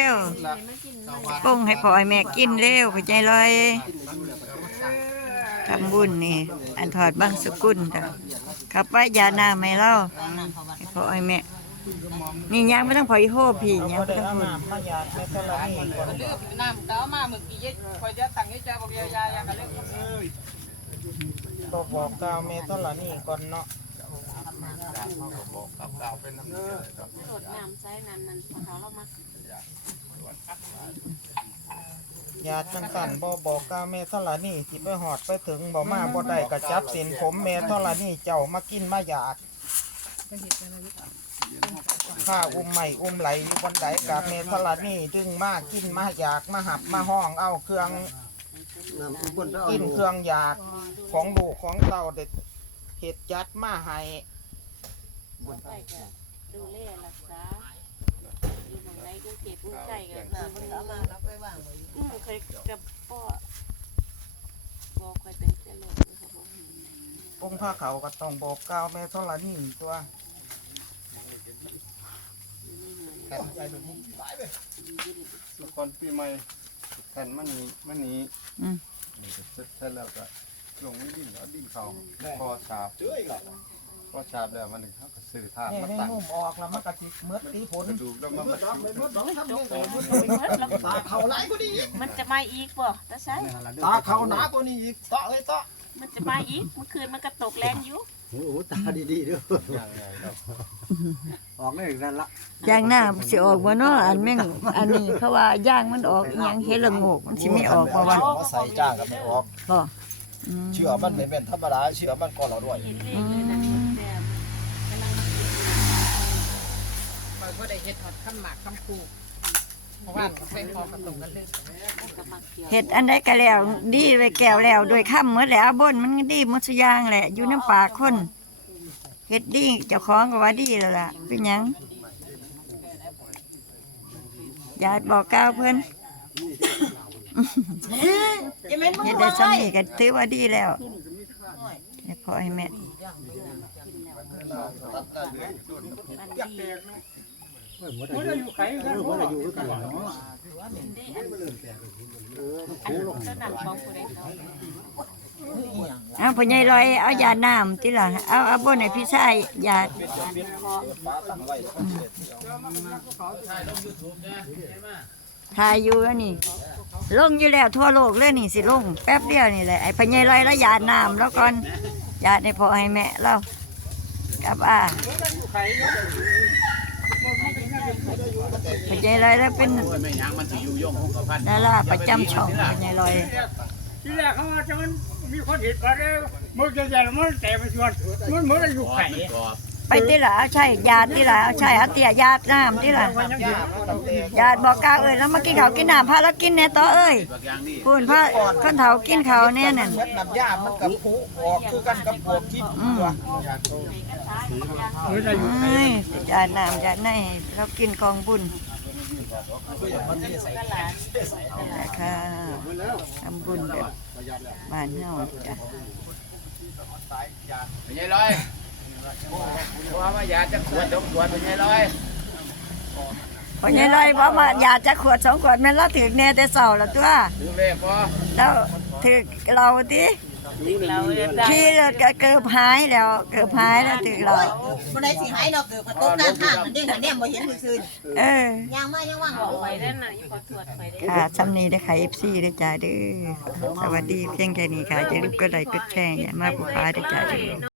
ร็วป้งให้พ่อให้แม่กินเร็วพ่อใจลอยทำบุญนี่ อันถอดบางสกุลจ้ะขับไว้ยาหน้าไม่เล่าให้พ่อให้แม่นี่ยังไม่ต้องพออีโหพี่ยังไม่ต้องพูดมายาในตลาดนี่ก่อนน้ำเต้ามาเมื่อกี้คอยจะตั้งให้เจ้าบอกยายายกันเลยก็บอกกาวแม่ตลานี่ก่อนเนาะโดดน้ำใส่นั้นนั่นเขาเรามา ญาติจังสันบ่บอกกาแม่ตลาดนี่สิไปหอดไปถึงบ่มาบ่ได้ก็จับสินผมแม่ตลาดนี่เจ้ามากินมาอยากข้าอุ้มใหม่อุ้มไหลอยู่บนไดกับเมทลานี่ดึงมากินมาอยากมาหับมาห้องเอาเครื่องกินเครื่องอยากของลูกของเต่าเด็ดเห็ดจัดมาให้ดูแลรักษา อยู่ตรงไหนก็เก็บผู้ไก่กันอืมเคยกับพ่อบอกคอยเป็นเจ้าเลยเขาบอกองค์พระเขาก็ต้องบอกกล่าวแม่ทลานี่ตัวทุกคนปีใหม่แผ่นมันนี้มันนี้อืมนี่ก็เสร็จเสร็จแล้วก็ลงนี่ดินเอาดินเขาพอฉาบ พอฉาบแล้วมันเขาก็ซื้อทาบนี่มาให้ตั้งนุ่มออกแล้วมันก็สิเมือดตีผลกระดูกแล้วมันก็ตาเขาไหลกว่านี้อีกมันจะมาอีกป่ะตาใช่ตาเขาหนากว่านี้อีกต่อเลยต่อมันจะมาอีกเมื่อคืนมันก็ตกแรงอยู่โอ้โหตาดีๆด้วยอย่างไงครับออกได้อีกนั่นละย่างหน้าสิออกบ่เนาะอันแม่งอันนี้เขาว่าย่างมันออกอิหยังเฮ็ดละโงกมันสิไม่ออกบ่วะมาใส่จ้างกันไม่ออก บ่อืมเชื่อมันไม่เป็นธรรมดาเชื่อมันก็เราด้วยเห็นเลขเลยนะแต่กำลัง คอยก็ได้เฮ็ดหอดขั้นหมากขั้นคู่เพราะว่าใส่คอกระตุกกันเลยกำลังเกี่ยวเฮ็ดอันใดก็แล้ว ดีไว้แก้วแล้วโดวยค่ำหมดแล้วบนมันดีหมดทุกอย่างแหละ อยู่น้ำปากคนเฮ็ดดีเจ้าของก็ว่าดีแล้วล่ะเป็นหยังญาติบอกกล่าวเพิ่นเฮ็ดได้ซ้ำนี่ก็ถือว่าดีแล้วให้พ่อให้แม่ มันดีอันต้นนั้นของผู้ใดเขาเอาพ่อใหญ่ลอยเอายาน้ำติล่ะเอาเอาบนให้พี่ชายยาถ่ายอยู่แล้วนี่ลงอยู่แล้วทั่วโลกเลยนี่สิลงแป๊บเดียวนี่แหละไอ้พ่อใหญ่ลอยแล้วยาน้ำแล้วก่อนยาให้พ่อให้แม่เรากับอา พ่อใหญ่ลอยแล้วเป็นดาราประจำช่องพ่อใหญ่ลอยที่แรกเขาว่าจะมันมีคนเห็นก่อนแล้วมันจะใหญ่มันแต่มันชวนมันเหมือนอายุไข่ ไปติล่ะเอาใช่ยาติล่ะเอาใช่เอาเตียยาดน้ำติล่ะยามันตั้งแต่ยาดบอกกาเอ้ยแล้วมากินข้าวกินน้ำพาแล้วกินแน่ต่อเอ้ยพูนพาคนเฒ่ากินข้าวแน่นั่นเมือดน้ำยามันกับผูออกคือกันกับพวกที่ตัวเหมือนอายุเอ้ยยาดน้ำยาดในเรากินกองบุญนะคะทำบุญแบบบ้านเฮาจ้ะเป็นไงลอย ว่ามาอยากจะขวดดมขวดเป็นไงลอยพอใหญ่เลยบอกว่าอยากจะขวดสองขวดแม่นเราถึกแน่แต่เช้าแล้วตัวดูเลขพอแล้วถึกเราติเราเนี่ยขี่รถก็เกือบหายแล้วเกือบหายแล้วถึกเราบ่ได้สิหายดอกเกิดกระตกหน้าข้างมันเด้งหันแนมบ่เห็นซื่อเออๆยางมายังว่างบอกไปนั่นน่ะอยู่ขอตรวจไปได้ค่ะซ้ำนี้ได้ค่ะ FC ได้อจ้าเด้อสวัสดีเพียงแค่นี้ค่ะอย่าลืมกดไลค์กดแชร์อย่ามาผู้ค้าได้อจ้าเด้อ